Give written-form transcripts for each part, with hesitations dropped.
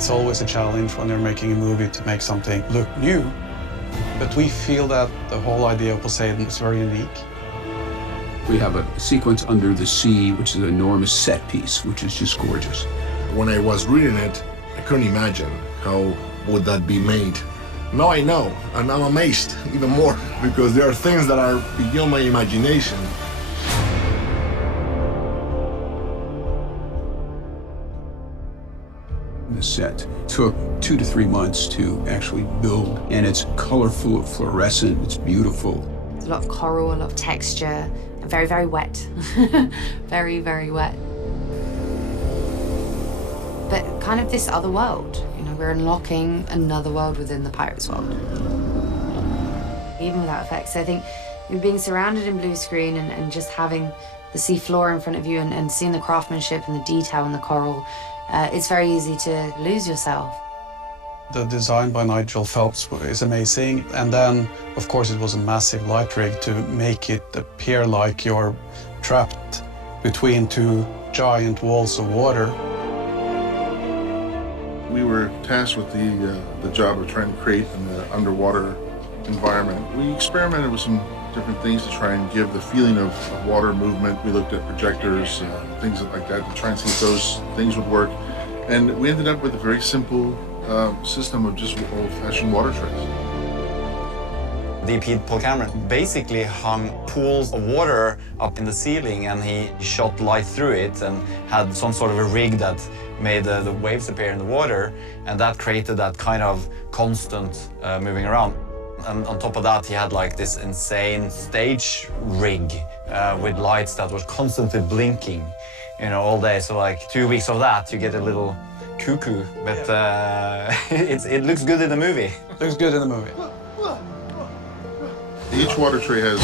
It's always a challenge when you're making a movie to make something look new. But we feel that the whole idea of Poseidon is very unique. We have a sequence under the sea, which is an enormous set piece, which is just gorgeous. When I was reading it, I couldn't imagine how would that be made. Now I know, and I'm amazed even more, because there are things that are beyond my imagination. The set took 2 to 3 months to actually build, and it's colorful, fluorescent, it's beautiful. There's a lot of coral, a lot of texture, and very, very wet. Very, very wet. But kind of this other world. You know, we're unlocking another world within the Pirates world. Even without effects, I think you're being surrounded in blue screen and just having the sea floor in front of you and seeing the craftsmanship and the detail in the coral, it's very easy to lose yourself. The design by Nigel Phelps is amazing. And then, of course, it was a massive light rig to make it appear like you're trapped between two giant walls of water. We were tasked with the job of trying to create an underwater environment. We experimented with some different things to try and give the feeling of water movement. We looked at projectors, things like that, to try and see if those things would work. And we ended up with a very simple system of just old-fashioned water trays. DP Paul Cameron basically hung pools of water up in the ceiling, and he shot light through it and had some sort of a rig that made the waves appear in the water, and that created that kind of constant moving around. And on top of that, he had like this insane stage rig with lights that was constantly blinking, you know, all day. So like 2 weeks of that, you get a little cuckoo, but it looks good in the movie. Looks good in the movie. Each water tray has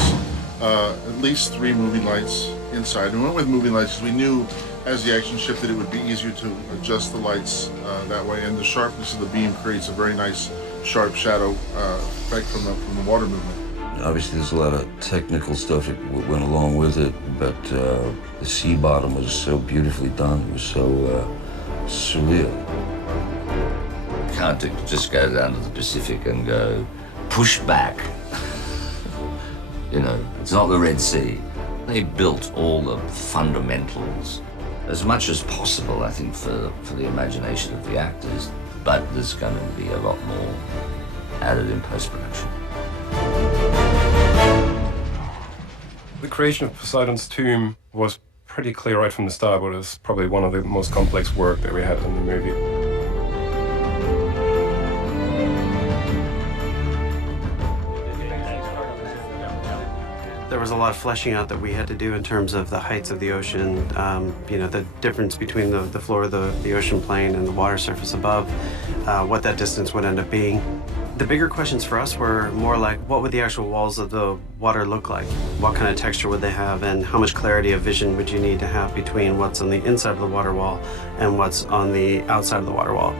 at least 3 moving lights inside. And we went with moving lights because we knew as the action shifted, it would be easier to adjust the lights that way. And the sharpness of the beam creates a very nice sharp shadow effect from the water movement. Obviously, there's a lot of technical stuff that went along with it, but the sea bottom was so beautifully done. It was so surreal. You can't just go down to the Pacific and go, push back. You know, it's not the Red Sea. They built all the fundamentals as much as possible, I think, for the imagination of the actors, but there's going to be a lot more added in post-production. The creation of Poseidon's tomb was pretty clear right from the start, but it was probably one of the most complex work that we had in the movie. There was a lot of fleshing out that we had to do in terms of the heights of the ocean, you know, the difference between the floor of the ocean plane and the water surface above, what that distance would end up being. The bigger questions for us were more like, what would the actual walls of the water look like? What kind of texture would they have, and how much clarity of vision would you need to have between what's on the inside of the water wall and what's on the outside of the water wall?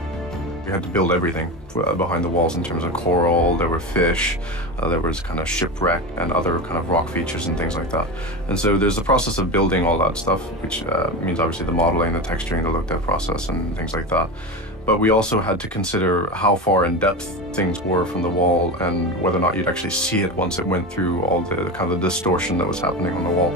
We had to build everything behind the walls in terms of coral, there were fish, there was kind of shipwreck and other kind of rock features and things like that. And so there's the process of building all that stuff, which means obviously the modeling, the texturing, the look-at process and things like that. But we also had to consider how far in depth things were from the wall and whether or not you'd actually see it once it went through all the kind of the distortion that was happening on the wall.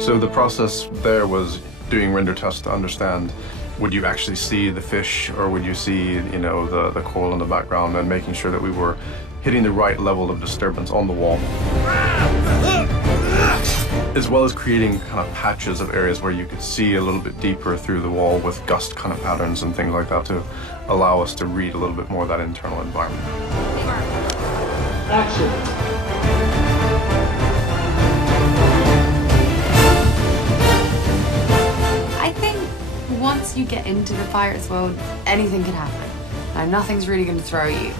So the process there was doing render tests to understand, would you actually see the fish, or would you see, you know, the coral in the background, and making sure that we were hitting the right level of disturbance on the wall. As well as creating kind of patches of areas where you could see a little bit deeper through the wall with gust kind of patterns and things like that to allow us to read a little bit more of that internal environment. Action. Once you get into the Pirates world, anything can happen. Now, nothing's really going to throw you.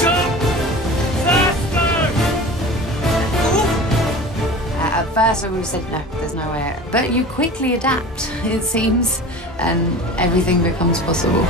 Jump! Faster! At first, I would have said, no, there's no way. But you quickly adapt, it seems, and everything becomes possible.